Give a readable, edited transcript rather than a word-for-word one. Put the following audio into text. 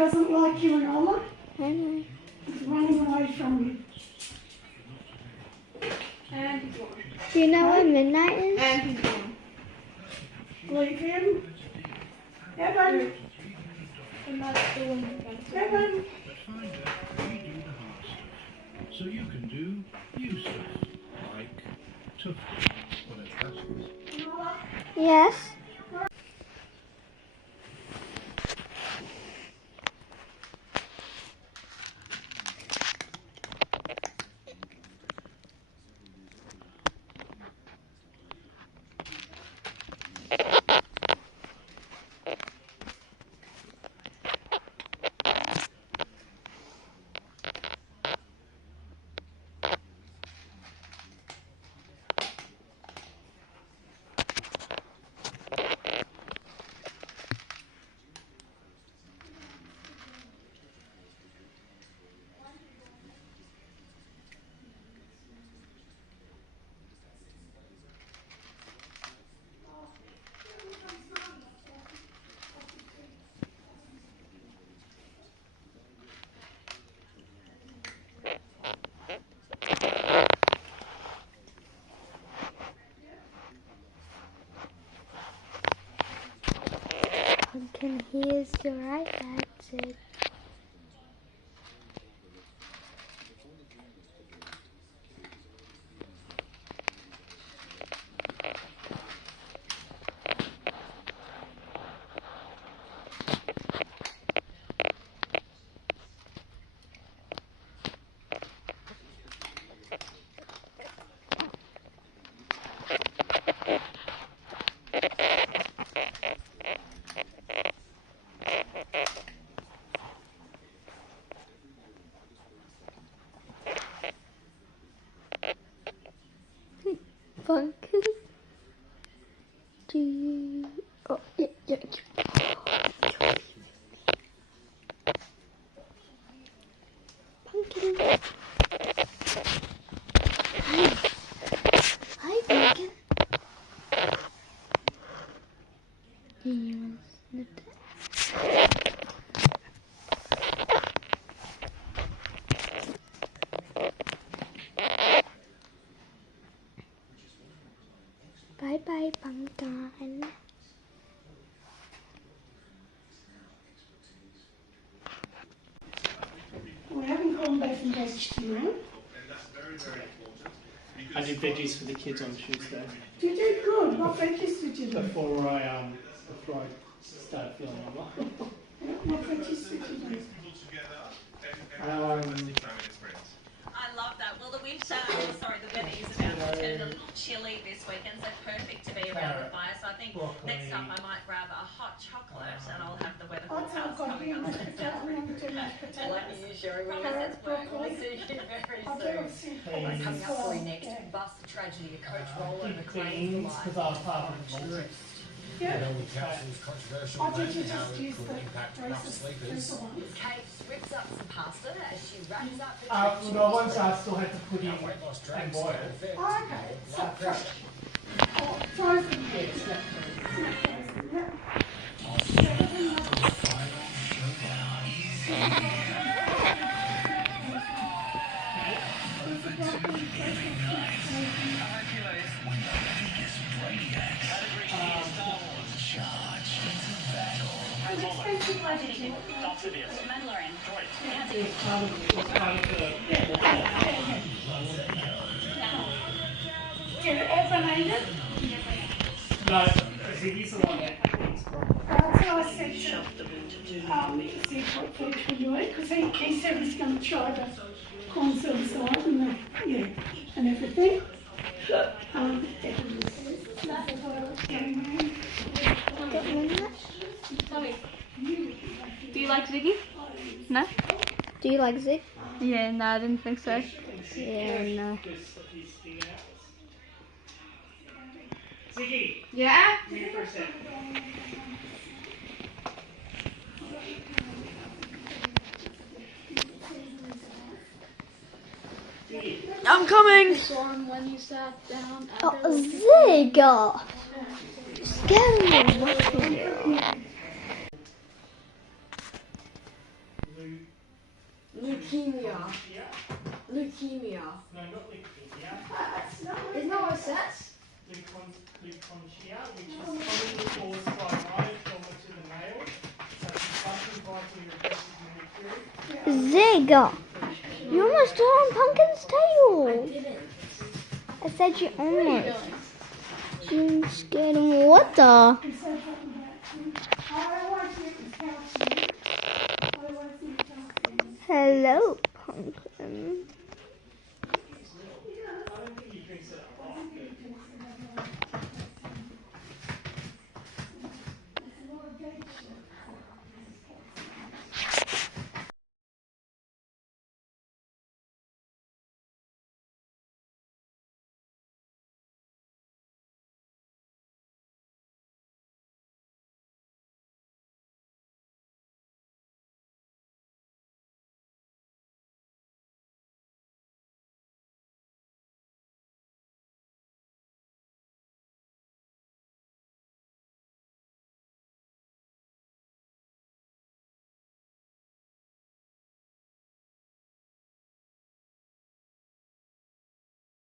doesn't like you, Enola. I know. He's running away from you. And he's gone. Do you know what midnight is? And he's gone. Leave him. Evan. And that's the one we're going to. Evan. Find out we do the hard stuff. So you can do you stuff. Like tough whatever that is. Yes. Pumpkin, here's your iPad, Sid. Pumpkin? Do you... Oh, yeah. Pumpkin. Hi. Hi, Pumpkin. Do you want to snip that? Bye-bye, Pumpkin. We haven't gone back and vegetarian. I did veggies for the kids on Tuesday. You did good. What veggies did you do? Before I started feeling unwell. What veggies did you do? I love that. Well, the weather is about to turn a little chilly this weekend, so perfect to be around the fire. So I think next up I might grab a hot chocolate and I'll have the weather forecast coming up. Like you, Sherry, we will see you very soon. Coming up for you next, bus tragedy, a coach rollover claims for Because life. I was part of the jury. Yeah. Council's controversial Why did you and how just it use could the impact rough racist sleepers. one? Kate whips up some pasta as she wraps up the Well, no, once I still had to put in Weight loss and drugs boil. have effect. Oh, okay. So Blood pressure. Oh, frozen. Yes, not frozen. Yeah. Did it ever need it? No, Ziggy's the one that eats broccoli. That's what I said to Zig what food we do it, because he said he's going to try the corn silver salad and and everything. Do you like Ziggy? No? Do you like Zig? Yeah, no, I didn't think so. Yeah, no. Ziggy, Yeah? here for a sec. I'm coming! When you sat down at Oh, Zig! You scared me away from you. Leukemia. Leukemia. No, not leukemia. That's not Isn't that what it says? Leukonchia, which is commonly caused by minor trauma to the male, such as bumping, biting, or aggressive mimicry. Zig, you almost stood on Pumpkin's tail. Didn't. I said you almost. You scared him. What the? He said something about I want to eat calcium. I want to eat calcium. Hello, Pumpkin.